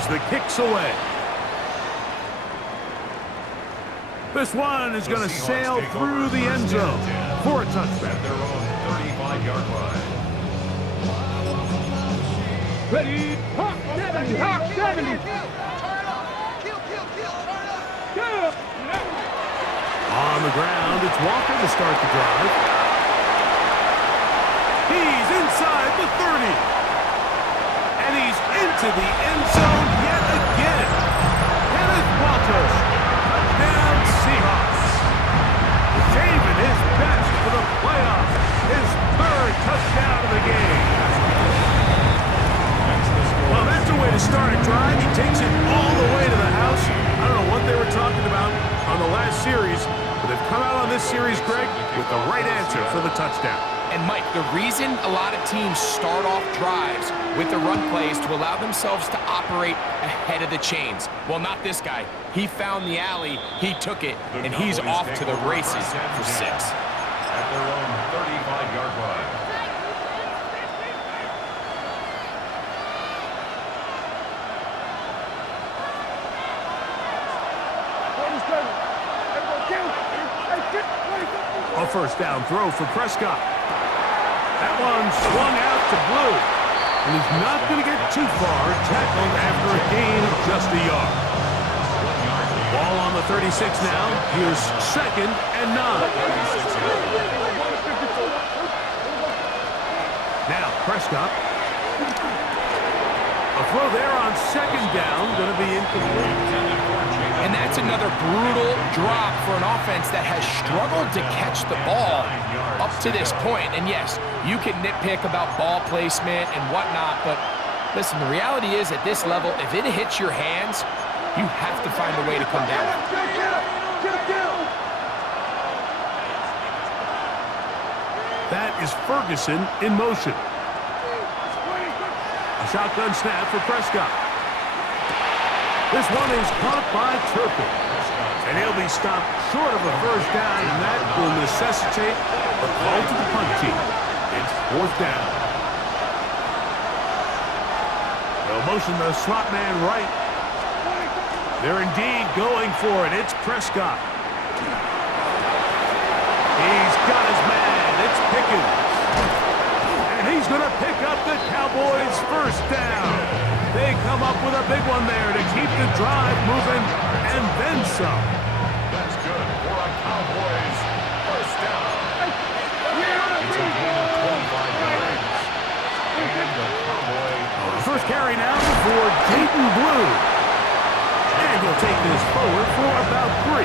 as the kick's away. This one is going to sail through the end zone for a touchback. At their own 35-yard line. Ready? Hawk 70! Hawk 70! On the ground, it's Walker to start the drive. He's inside the 30. And he's into the end zone yet again. Kenneth Walker, touchdown Seahawks. Saving his best for the playoffs. His third touchdown of the game. Well, that's a way to start a drive. He takes it all the way to the house. I don't know what they were talking about on the last series, but they've come out on this series, Greg, with the right answer for the touchdown. And, Mike, the reason a lot of teams start off drives with the run plays to allow themselves to operate ahead of the chains. Well, not this guy. He found the alley, he took it, and he's off to the races for 6. At their own 35-yard line. A first down throw for Prescott. That one swung out to Blue. And he's not going to get too far, tackled after a gain of just a yard. Ball on the 36 now. Here's 2nd and 9. Now Prescott. A throw there on 2nd down, going to be incomplete. And that's another brutal drop for an offense that has struggled to catch the ball up to this point. And yes, you can nitpick about ball placement and whatnot, but listen, the reality is at this level, if it hits your hands, you have to find a way to come down. That is Ferguson in motion. A shotgun snap for Prescott. This one is caught by Turpin. And he'll be stopped short of a first down, and that will necessitate a call to the punt team. It's 4th down. They'll motion the slot man right. They're indeed going for it. It's Prescott. He's got his man. It's Pickens. And he's going to pick up the Cowboys' first down. They come up with a big one there to keep the drive moving, and then some. That's good for a Cowboys first down. It's a gain of 25 yards. And the Cowboys. First carry now for Dayton Blue. And he'll take this forward for about 3.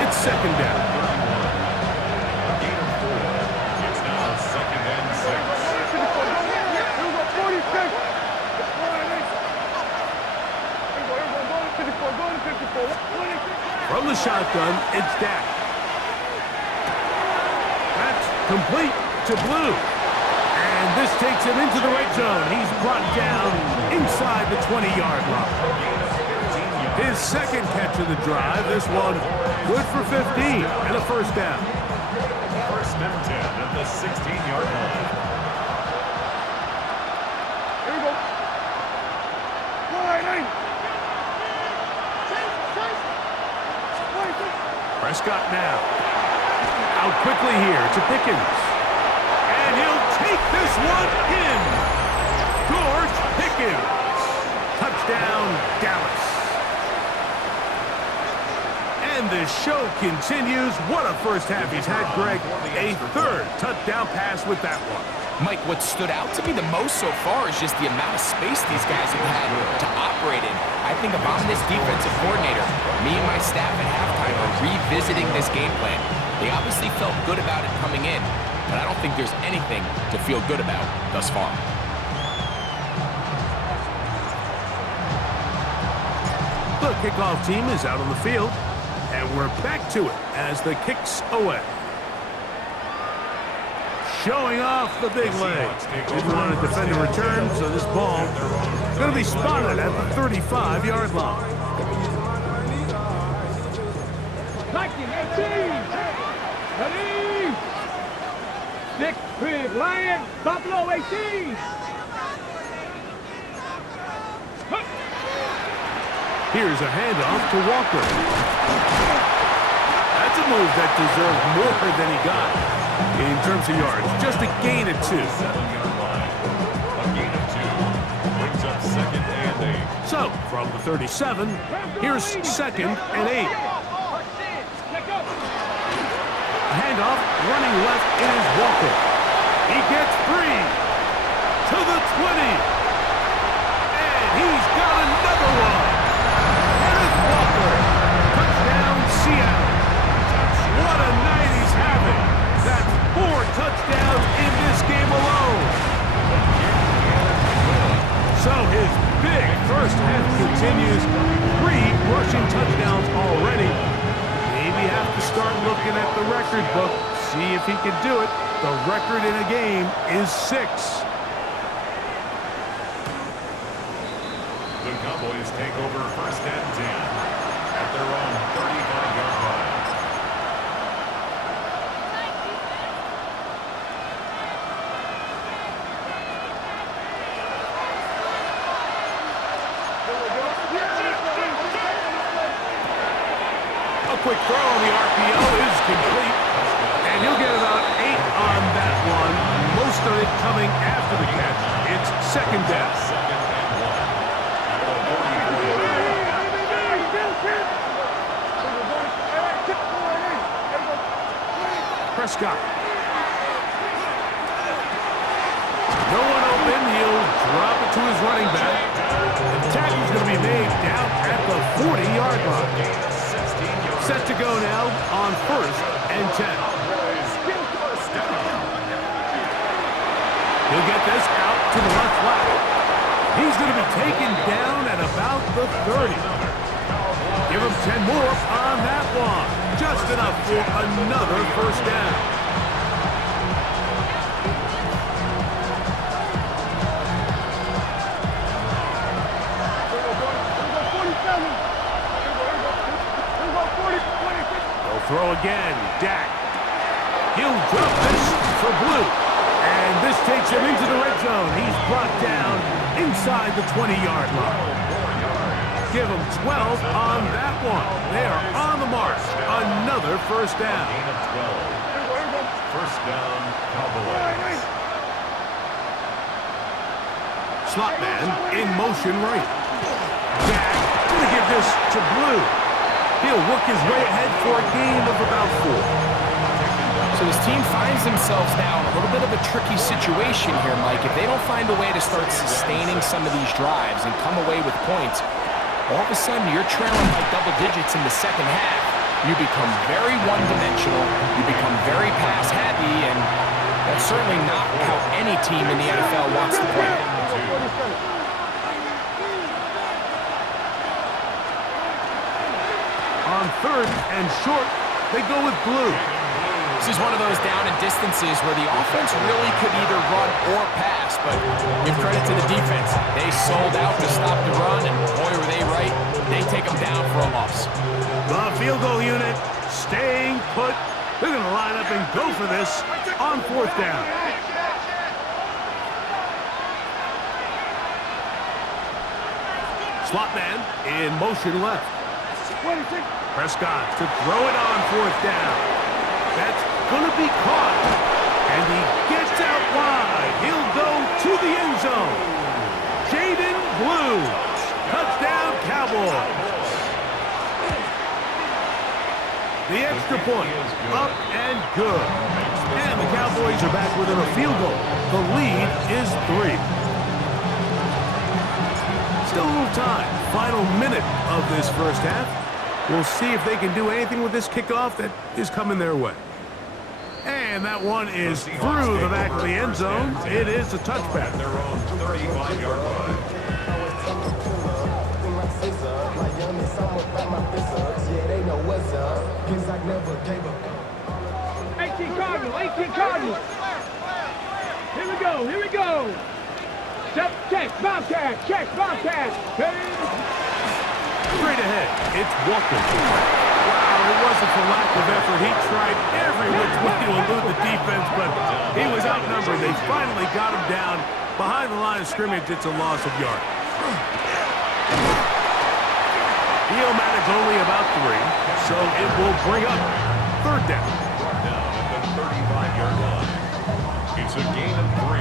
It's 2nd down. A gain of 4. It's now 2nd and 6. From the shotgun, it's Dak. That's complete to Blue. And this takes him into the red zone. He's brought down inside the 20-yard line. His 2nd catch of the drive. This one good for 15 and a first down. 1st and 10 at the 16-yard line. Prescott now. Out quickly here to Pickens. And he'll take this one in. George Pickens. Touchdown, Dallas. And the show continues. What a first half he's had, Greg. A 3rd touchdown pass with that one. Mike, what stood out to me the most so far is just the amount of space these guys have had to operate in. I think if I'm this defensive coordinator, me and my staff at halftime are revisiting this game plan. They obviously felt good about it coming in, but I don't think there's anything to feel good about thus far. The kickoff team is out on the field, and we're back to it as the kick's away. Showing off the big leg. Didn't want to defend the return, so this ball is going to be spotted at the 35-yard line. 1918. Ready? Big Pig Lion. Buffalo 18. Here's a handoff to Walker. That's a move that deserved more than he got. In terms of yards, just a gain of 2. 7-yard line. A gain of 2 brings up 2nd and 8. So, from the 37, here's 2nd and 8. A handoff, running left is Walker. He gets 3 to the 20. And he's got another one. Kenneth Walker. Touchdown, Seattle. What a night he's having. That's 4 touchdowns in this game alone. So his big first half continues. 3 rushing touchdowns already. Maybe have to start looking at the record book. See if he can do it. The record in a game is 6. The Cowboys take over 1st and 10 at their own 35-yard line. A quick throw on the RPO is complete. And he'll get about 8 on that one. Most of it coming after the catch. It's 2nd down. 2nd and 1. Prescott. No one open. He'll drop it to his running back. The tackle's going to be made down at the 40-yard line. Set to go now on 1st and 10. He'll get this out to the left flat. He's going to be taken down at about the 30. Give him 10 more on that one. Just enough for another 1st down. They'll throw again. Dak. He'll drop this for Blue. And this takes him into the red zone. He's brought down inside the 20-yard line. Give him 12 on that one. They are on the mark. Another 1st down. Gain of 12. 1st down, Cowboys. Slot man in motion right. Dak going to give this to Blue. He'll work his way ahead for a gain of about 4. So this team finds themselves now in a little bit of a tricky situation here, Mike. If they don't find a way to start sustaining some of these drives and come away with points, all of a sudden you're trailing by double digits in the 2nd half. You become very one-dimensional. You become very pass-happy, and that's certainly not how any team in the NFL wants to play. On 3rd and short, they go with Blue. This is one of those down and distances where the offense really could either run or pass, but give credit to the defense. They sold out to stop the run, and boy, were they right. They take them down for a loss. The field goal unit staying put. They're going to line up and go for this on 4th down. Slot man in motion left. Prescott to throw it on 4th down. That's going to be caught. And he gets out wide. He'll go to the end zone. Jaden Blue. Touchdown, Cowboys. The extra point, up and good. And the Cowboys are back within a field goal. The lead is 3. Still a little time. Final minute of this 1st half. We'll see if they can do anything with this kickoff that is coming their way. And that one is through the back of the end zone. It is a touchback. Their own 35-yard line. 18 Cardinals. Here we go. Step, check, Bobcat. Straight ahead, it's Walker. Wow, it wasn't for lack of effort. He tried every which way to elude the defense, but he was outnumbered. They finally got him down behind the line of scrimmage. It's a loss of yards. man, it's only about 3, so it will bring up 3rd down. Down at the 35-yard line. It's a gain of 3.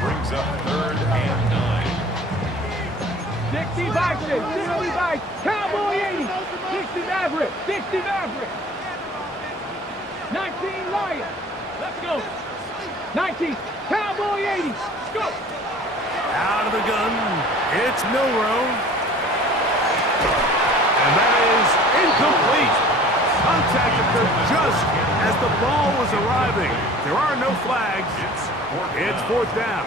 Brings up 3rd and 9. 65, 65, Cowboy 80, 60 Maverick, 60 Maverick. 19 Lions, let's go. 19, Cowboy 80, go. Out of the gun, it's Milrow. And that is incomplete. Contact occurred just as the ball was arriving. There are no flags. It's 4th down.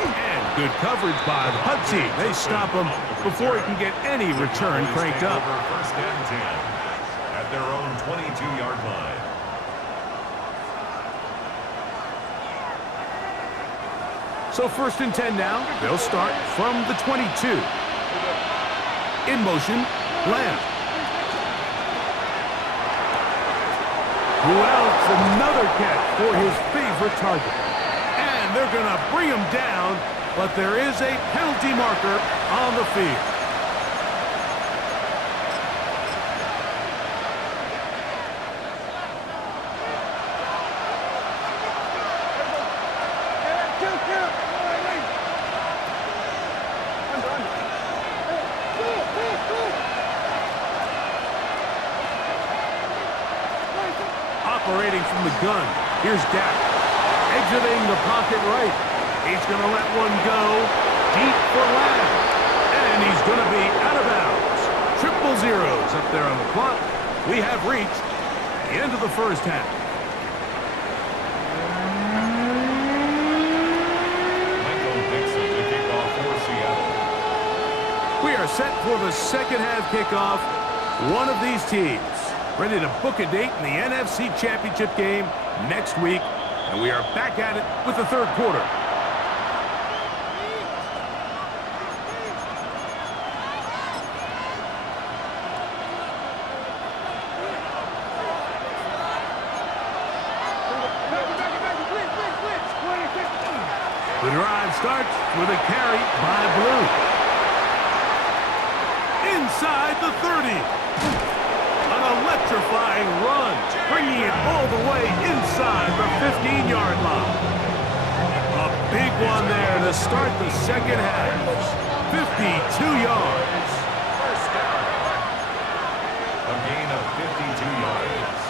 And good coverage by the Hut team. They stop him before he can get any return cranked up. 1st and 10 at their own 22-yard line. So 1st and 10 now. They'll start from the 22. In motion, Lamb. Who else? Another catch for his favorite target. And they're going to bring him down, but there is a penalty marker on the field. Operating from the gun, here's Dak. Exiting the pocket right. He's going to let one go deep for Lamb. And he's going to be out of bounds. 0-0 up there on the clock. We have reached the end of the 1st half. Michael Dixon to kick off for Seattle. We are set for the 2nd half kickoff. One of these teams ready to book a date in the NFC Championship game next week. And we are back at it with the 3rd quarter. The drive starts with a carry by Blue. Inside the 30. An electrifying run, bringing it all the way inside the 15-yard line. A big one there to start the 2nd half. 52 yards. First down. A gain of 52 yards.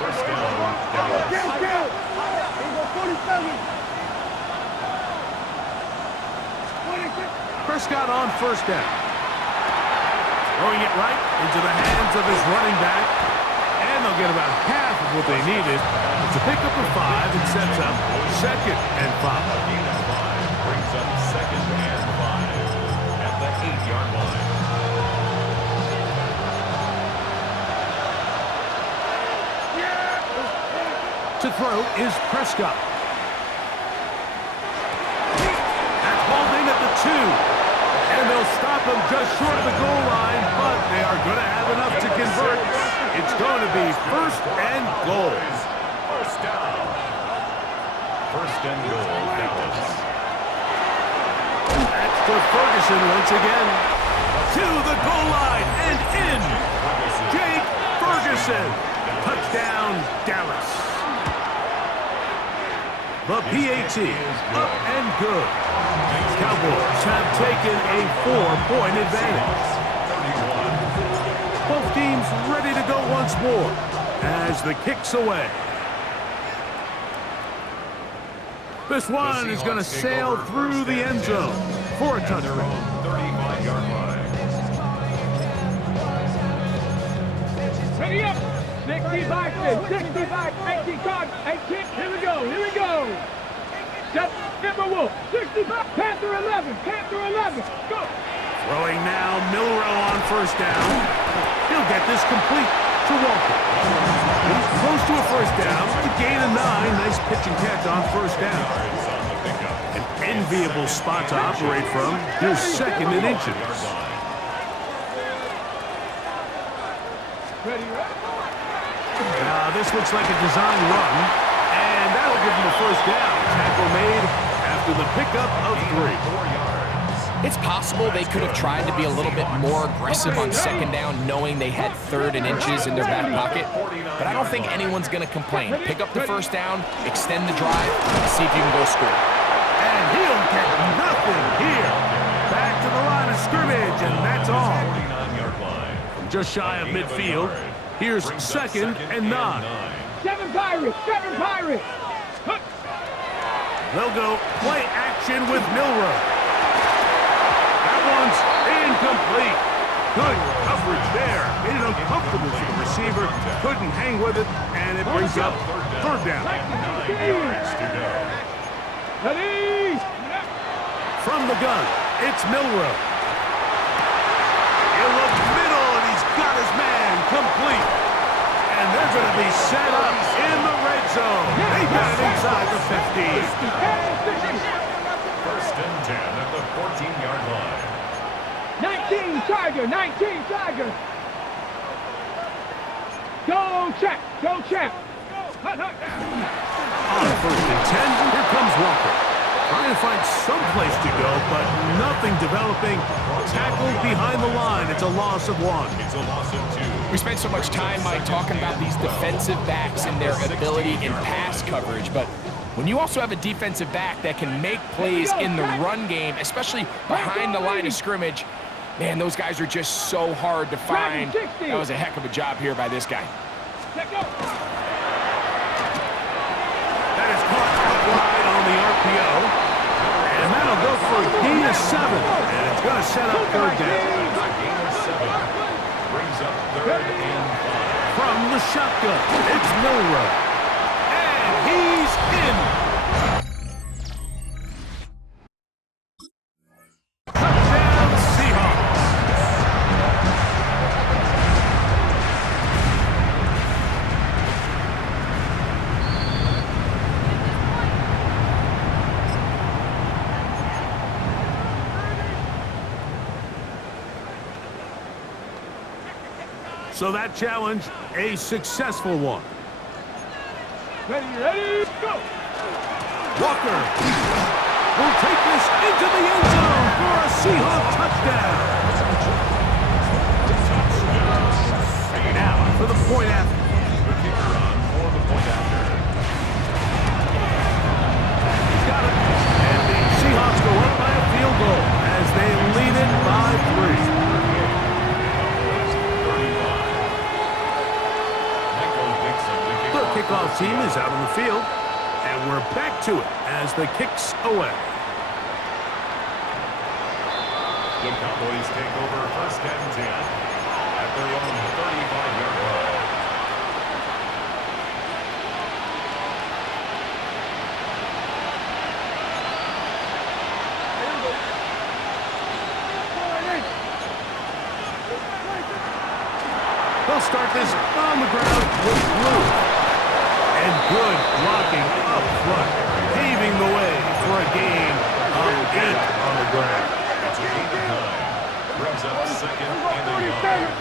First down, Dallas. Prescott on 1st down. Throwing it right into the hands of his running back. And they'll get about half of what they needed. It's a pickup of 5 and sets up 2nd and 5. A gain of 5 brings up 2nd and 5 at the 8-yard line. To throw is Prescott. That's holding at the 2. And they'll stop him just short of the goal line, but they are going to have enough to convert. It's going to be 1st and goal. First down. 1st and goal, Dallas. That's to Ferguson once again. To the goal line and in. Jake Ferguson. Touchdown, Dallas. The PAT up and good. Cowboys have taken a 4-point advantage. Both teams ready to go once more as the kick's away. This one is going to sail through the end zone for a touchdown. 35-yard line. Ready up. 65, 65, 18 cards, 18. Here we go. Timberwolf, 65, Panther 11, go. Throwing now, Milrow on 1st down. He'll get this complete to Walker. He's close to a 1st down. The gain of 9. Nice pitch and catch on 1st down. An enviable spot to operate from. Here's 2nd and inches. Ready, This looks like a design run, and that'll give him a first down. Tackle made after the pickup of 3. 4 yards. It's possible they could have tried to be a little bit more aggressive on second down, knowing they had 3rd and inches in their back pocket. But I don't think anyone's going to complain. Pick up the first down, extend the drive, and see if you can go score. And he'll get nothing here. Back to the line of scrimmage, and that's all. 49-yard line. Just shy of midfield. Here's 2nd and 9. 7 Pirates! 7 Pirates! They'll go play action with Milroe. That one's incomplete. Good coverage there. Made it uncomfortable for the receiver. Couldn't hang with it, and it brings up 3rd down. 9 yards to go. Ready! From the gun, it's Milroe. In the middle, and he's got his man complete. And they're going to be set up in the red zone. They got it inside the 50. 1st and 10 at the 14-yard line. 19 Tiger! 19 Tiger! Go check! Go check! On 1st and 10, here comes Walker. Trying to find some place to go, but nothing developing. Tackled behind the line. It's a loss of 1. It's a loss of 2. We spent so much time, Mike, talking about these defensive backs and their ability in pass coverage, but when you also have a defensive back that can make plays in the run game, especially behind the line of scrimmage, man, those guys are just so hard to find. That was a heck of a job here by this guy. Let go! That is caught out wide on the RPO. And that'll go for a gain of 7. And it's going to set up 3rd down. A gain of 7. Brings up 3rd and 5. From the shotgun, it's Milroe. And he's in. Touchdown, Seahawks. So that challenge, a successful one. Ready, ready, go! Walker will take this into the end zone for a Seahawk touchdown. Now for the point after. The kicker on for the point after. He's got it. And the Seahawks go up by a field goal as they lead it by 3. Their kickoff team is out on the field, and we're back to it as the kick's away. The Cowboys take over 1st and 10 at their own 35-yard line. They'll start this on the ground with Blue. And good blocking up front, paving the way for a gain of 8 on the ground. It's a gain of 9. Brings up 2nd and a yard.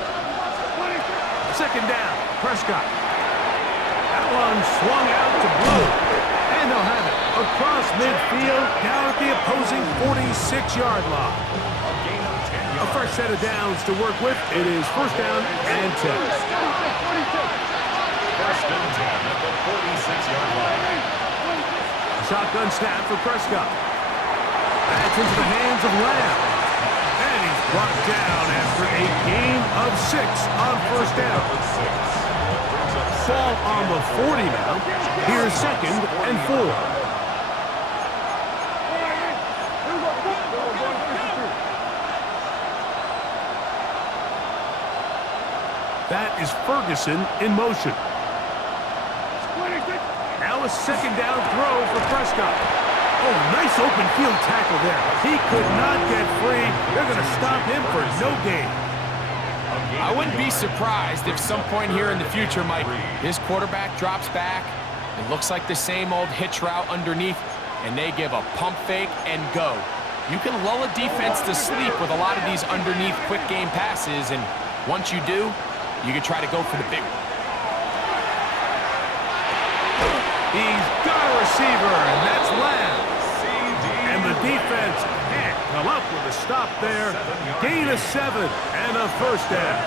2nd down, Prescott. That one swung out to Blue. And they'll have it across midfield, down at the opposing 46-yard line. A gain of 10 A yards. fresh set of downs to work with. It is 1st down and 10. 1st and 10 at the 46-yard line. Shotgun snap for Prescott. That's into the hands of Lamb. And he's brought down after a gain of 6 on 1st down. Ball on the 40 now. Here's 2nd and 4. That is Ferguson in motion. Now a 2nd down throw for Prescott. Oh, nice open field tackle there. He could not get free. They're going to stop him for no gain. I wouldn't be surprised if some point here in the future, Mike, this quarterback drops back. It looks like the same old hitch route underneath, and they give a pump fake and go. You can lull a defense to sleep with a lot of these underneath quick game passes, and once you do, you can try to go for the big one. He's got a receiver, and that's Lamb. And the defense can't come up with a stop there. Gain of 7 and a first down.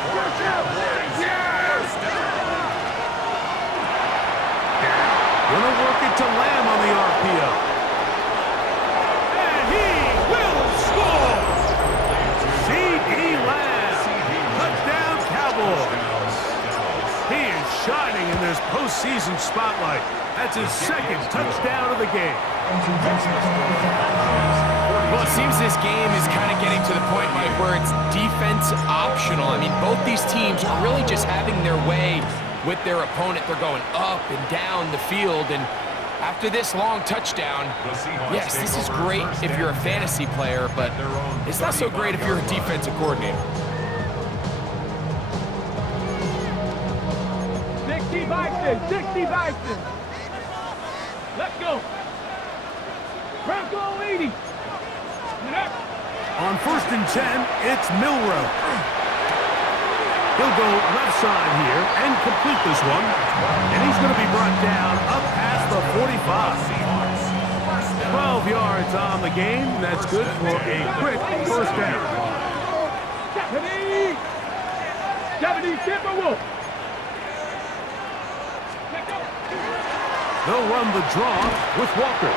Gonna work it to Lamb on the RPO. And he will score! C.D. Lamb. Touchdown, Cowboys. He is shining in this postseason spotlight. That's his second touchdown of the game. Well, it seems this game is kind of getting to the point, Mike, where it's defense optional. I mean, both these teams are really just having their way with their opponent. They're going up and down the field, and after this long touchdown, yes, this is great if you're a fantasy player, but it's not so great if you're a defensive coordinator. 60 Bison, 60 Bison. Let's go. Bronco 80. On 1st and 10, it's Milroe. He'll go left side here and complete this one. And he's going to be brought down up past the 45. 12 yards on the game. That's good for a quick first down. 70 Timberwolf. They'll run the draw with Walker.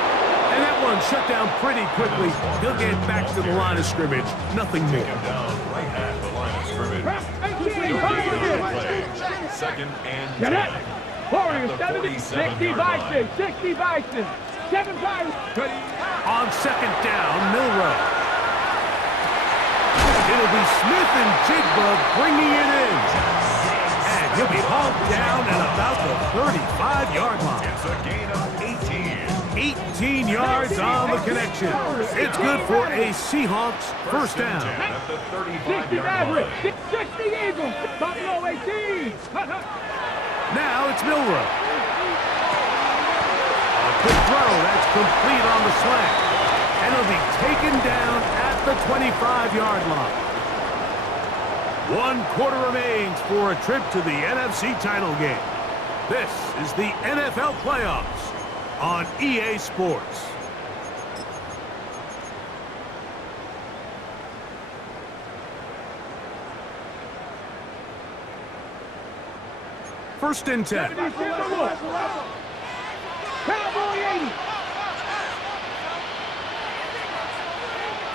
And that one shut down pretty quickly. He'll get back to the line of scrimmage. Nothing more. Right at the line of scrimmage. Second and 10. 70, 60 Bison, 60 Bison. 7 Bison. On second down, Milroe. It'll be Smith and Jigba bringing it in. And he'll be hauled down at about the 35-yard line. It's a gain of 18. 18 yards on the connection. It's good for a Seahawks first down. At the 60 35-yard Maverick, line. 60 Eagles, Buffalo 18. Now it's Milroe. A quick throw, that's complete on the slant. And it'll be taken down at the 25-yard line. 1 quarter remains for a trip to the NFC title game. This is the NFL playoffs on EA Sports. First and 10. Cowboy 80.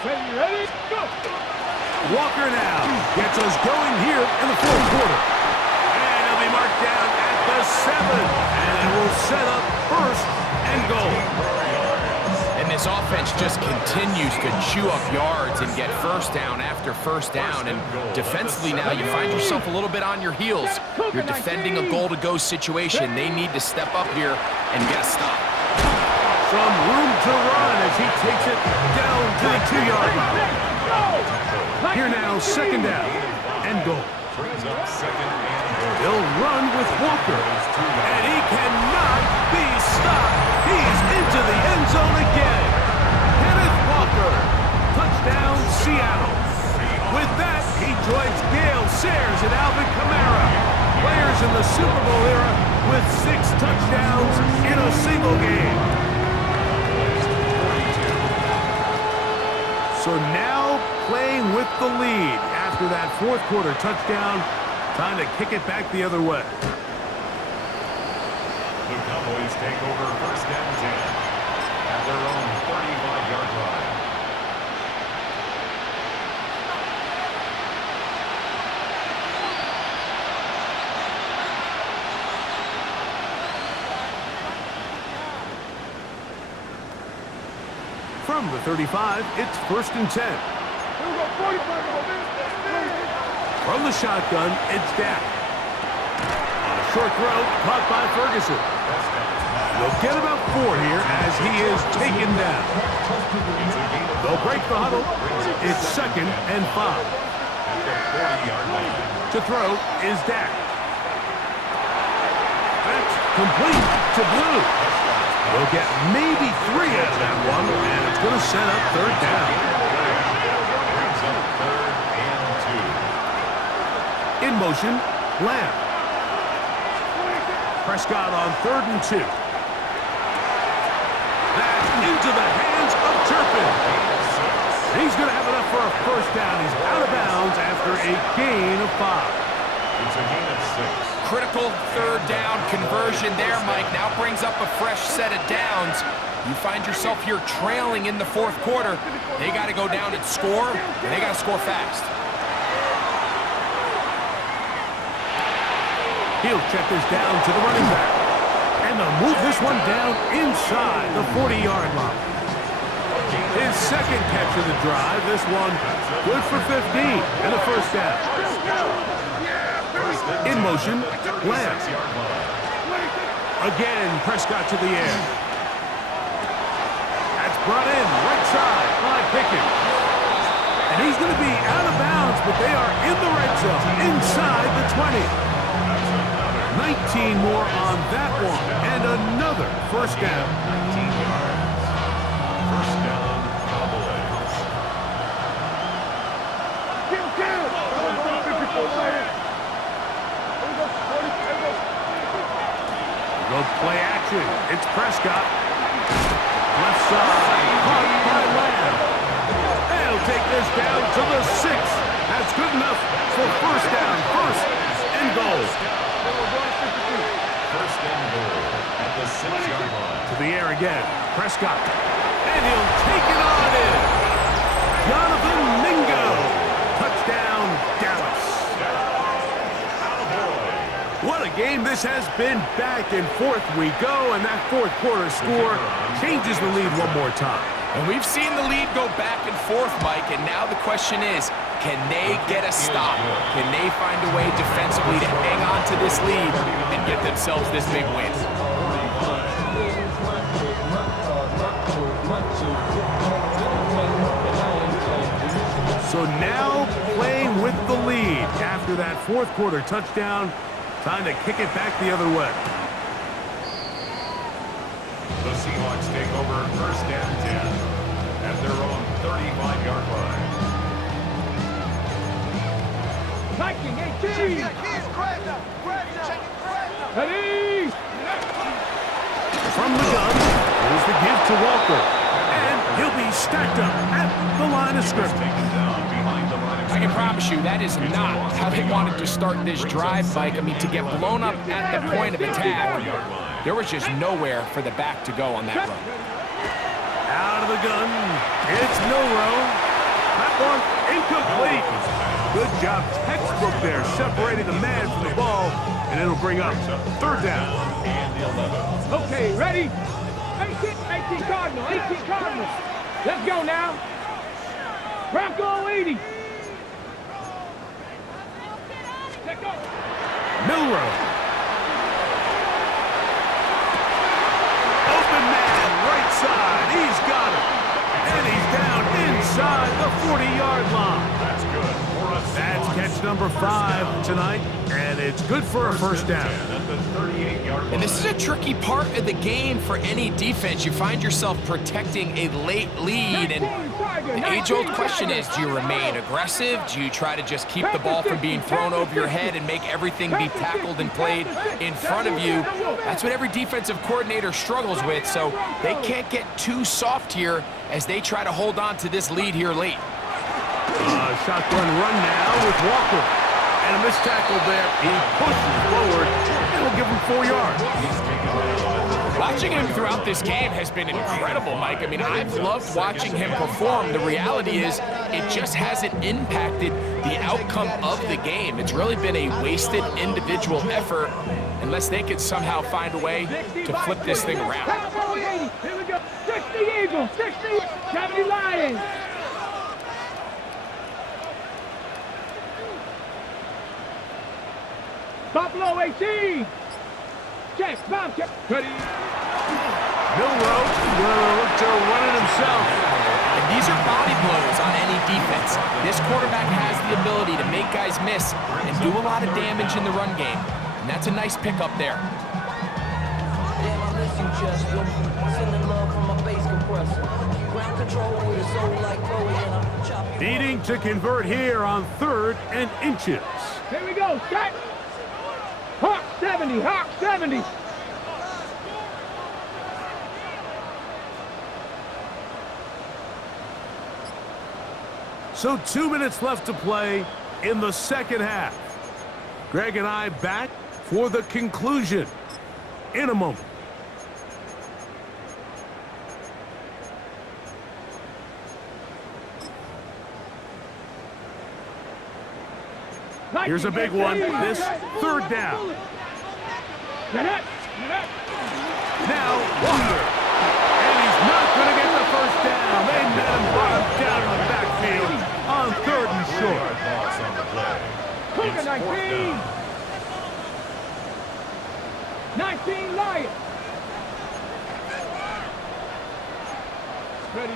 Ready, go. Walker now gets us going here in the 4th quarter. And he'll be marked down at the 7. And it will set up first and goal. And this offense just continues to chew up yards and get first down after first down. And defensively now, you find yourself a little bit on your heels. You're defending a goal-to-go situation. They need to step up here and get a stop. Some room to run as he takes it down to the 2-yard line. Here now, second down and goal. Brings up second and goal. He'll run with Walker. And he cannot be stopped. He's into the end zone again. Kenneth Walker. Touchdown, Seattle. With that, he joins Gale Sayers and Alvin Kamara. Players in the Super Bowl era with 6 touchdowns in a single game. So now playing with the lead after that 4th quarter touchdown. Time to kick it back the other way. The Cowboys take over first and 10 at their own 35-yard line. From the 35, it's first and 10. From the shotgun, it's Dak. On a short throw, caught by Ferguson. They'll get about 4 here as he is taken down. They'll break the huddle. It's second and 5. To throw is Dak. That's complete to Blue. They'll get maybe 3 out of that one, and it's going to set up third down. In motion, Lamb. Prescott on 3rd and 2. into the hands of Turpin. He's going to have enough for a first down. He's out of bounds after a gain of 5. It's a gain of 6. Critical third down conversion there, Mike. Now brings up a fresh set of downs. You find yourself here trailing in the fourth quarter. They got to go down and score, and they got to score fast. He'll check this down to the running back. And they'll move this one down inside the 40-yard line. His second catch of the drive. This one good for 15 and a first down. In motion, Lamb. Again, Prescott to the air. That's brought in right side by Pickens. And he's going to be out of bounds, but they are in the red zone inside the 20. 19 more on that one, and another first down. 19 yards. First down, Cowboys. Go play action. It's Prescott. Left side, caught by Lamb. They'll take this down to the 6. That's good enough for first down, first and goal. First and goal at the 6-yard line. To the air again. Prescott. And he'll take it on in. Jonathan Mingo. Touchdown, Dallas. What a game this has been. Back and forth we go, and that fourth quarter score changes the lead one more time. And we've seen the lead go back and forth, Mike, and now the question is, can they get a stop? Can they find a way defensively to hang on to this lead and get themselves this big win? So now playing with the lead after that fourth quarter touchdown, time to kick it back the other way. The Seahawks take over first and 10 at their own 35-yard line. Viking 18. Ready. From the gun, here's the give to Walker. And he'll be stacked up at the line of scrimmage. I can promise you that is not how they wanted to start this drive, Mike. I mean, to get blown up at the point of attack, there was just nowhere for the back to go on that run. Out of the gun, it's Milrow. That one incomplete. Good job, textbook there, separating the man from the ball, and it'll bring up third down. Okay, ready? 18 Cardinal, 18 Cardinal. Let's go now. Bronco 80. Let's go. Milrow. Open man, right side. He's got it. And he's down inside the 40-yard line. That's good. That's catch number 5 tonight, and it's good for a first down. At the 38-yard line. And this is a tricky part of the game for any defense. You find yourself protecting a late lead, and the age-old question is, do you remain aggressive? Do you try to just keep the ball from being thrown over your head and make everything be tackled and played in front of you? That's what every defensive coordinator struggles with, so they can't get too soft here as they try to hold on to this lead here late. Shotgun run now with Walker. And a missed tackle there. He pushes forward. It'll give him 4 yards. Watching him throughout this game has been incredible, Mike. I mean, I've loved watching him perform. The reality is it just hasn't impacted the outcome of the game. It's really been a wasted individual effort unless they could somehow find a way to flip this thing around. Here we go. 60 Eagles, 60, 70 Lions. Buffalo 18. Check, bomb check. Ready. Milrow gonna look to run it himself. And these are body blows on any defense. This quarterback has the ability to make guys miss and do a lot of damage in the run game. And that's a nice pickup there. Needing to convert here on 3rd and inches. Here we go. Set. Hawk 70. Hawk 70. So 2 minutes left to play in the second half. Greg and I back for the conclusion in a moment. Here's a big one, this third down. Now, Wonder. And he's not going to get the first down. They met him bottom down in the backfield on 3rd and short. Loss on the play. It's 4th down. 19 Lions. Ready,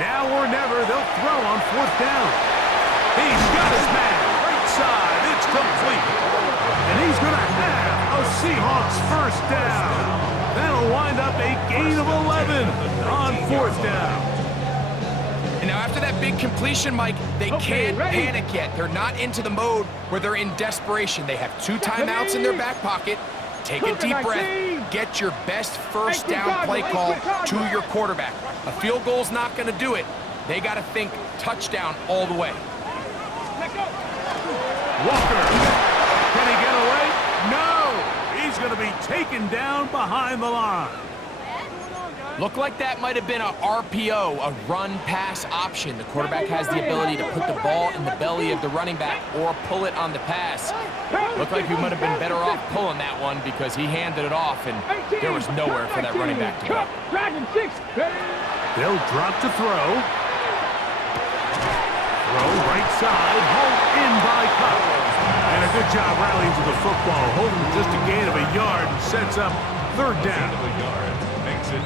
Now or never, they'll throw on 4th down. He's got his man. Right side, it's complete. And he's going to have a Seahawks first down. That'll wind up a gain of 11 on 4th down. And now after that big completion, Mike, they can't panic yet. They're not into the mode where they're in desperation. They have 2 timeouts in their back pocket. Take a deep breath. Get your best first down play call to your quarterback. A field goal's not going to do it. They got to think touchdown all the way. Walker. Can he get away? No. He's going to be taken down behind the line. Looked like that might have been a RPO, a run-pass option. The quarterback has the ability to put the ball in the belly of the running back or pull it on the pass. Looked like he might have been better off pulling that one because he handed it off, and there was nowhere for that running back to go. They'll drop to throw. Throw right side, hauled in by Cup. And a good job rallying to the football, holding just a gain of a yard and sets up 3rd down.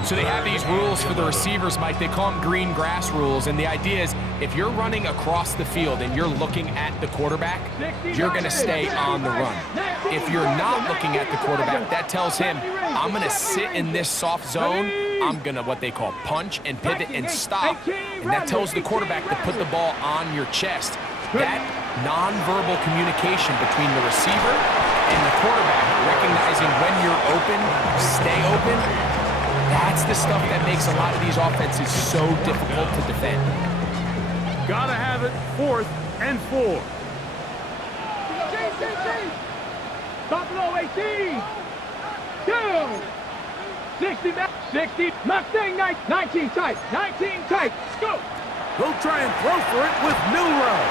So they have these rules for the receivers, Mike. They call them green grass rules, and the idea is if you're running across the field and you're looking at the quarterback, you're going to stay on the run. If you're not looking at the quarterback, that tells him, I'm going to sit in this soft zone. I'm going to what they call punch and pivot and stop, and that tells the quarterback to put the ball on your chest. That nonverbal communication between the receiver and the quarterback, recognizing when you're open, stay open, that's the stuff that makes a lot of these offenses so difficult to defend. Gotta have it, 4th and 4. Buffalo 18. 2. 60. Mustang 19 tight. 19 tight. Go. They'll try and throw for it with Milrow.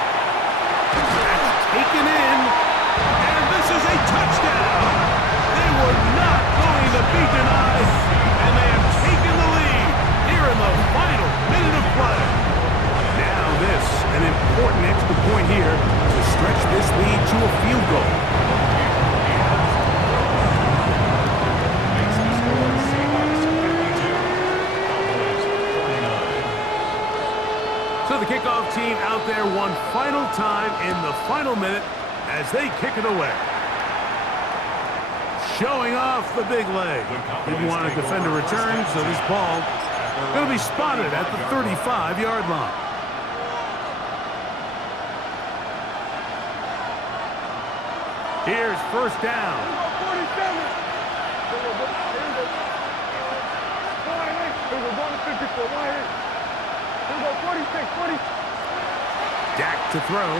That's taken in. And this is a touchdown. They were not going to be denied. And they have taken the lead here in the final minute of play. Now this, an important extra point here to stretch this lead to a field goal. So the kickoff team out there one final time in the final minute as they kick it away. Showing off the big leg. Didn't want to defend a return, so this ball going to be spotted at the 35-yard line. Here's first down. Dak to throw.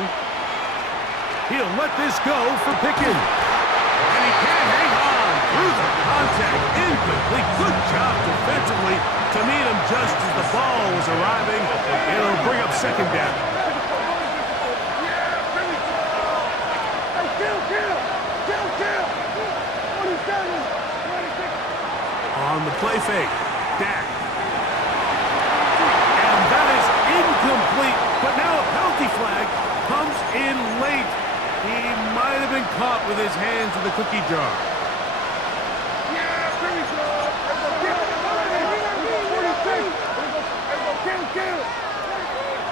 He'll let this go for Pickens. And he can't hang on through the contact. Incomplete. Good job defensively to meet him just as the ball was arriving. It'll bring up second down. On the play fake, Dak. And that is incomplete. But now a penalty flag comes in late. He might have been caught with his hands in the cookie jar.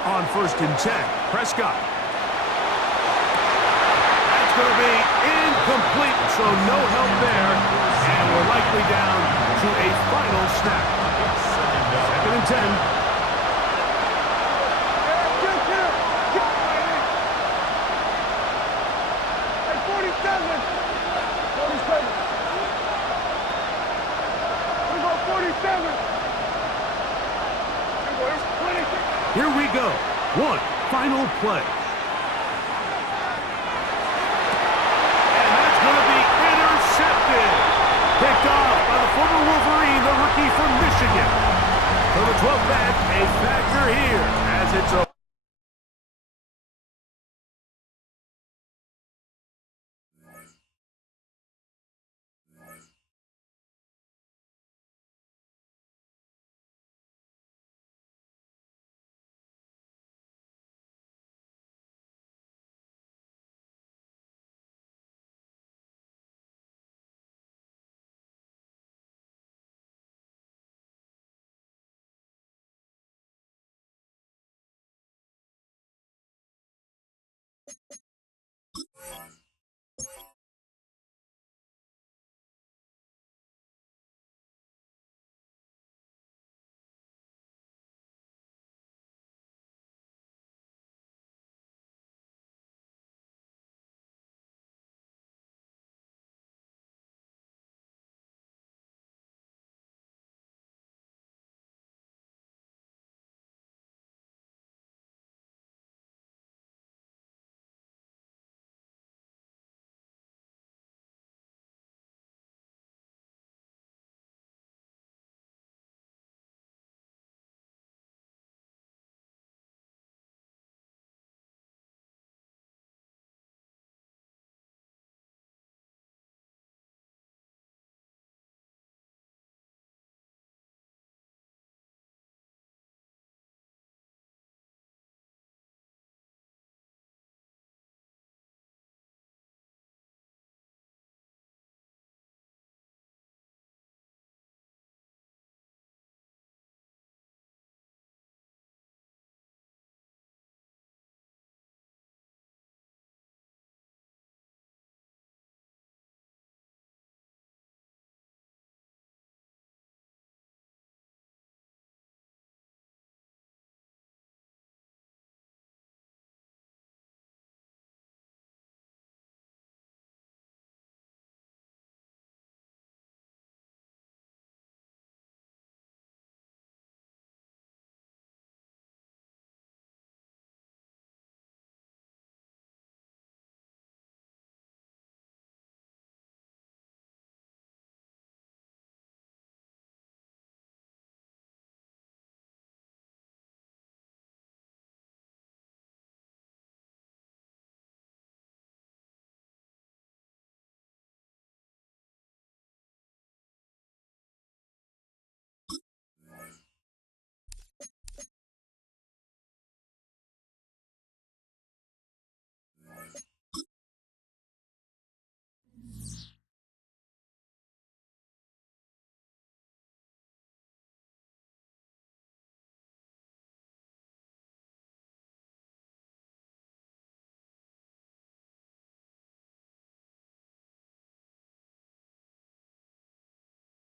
On 1st and 10, Prescott. That's going to be incomplete, so no help there. And we're likely down to a final snap. 2nd and 10. Here we go. 1, final play. And that's going to be intercepted. Picked off by the former Wolverine, the rookie from Michigan. So the 12th man, a factor here as it's over.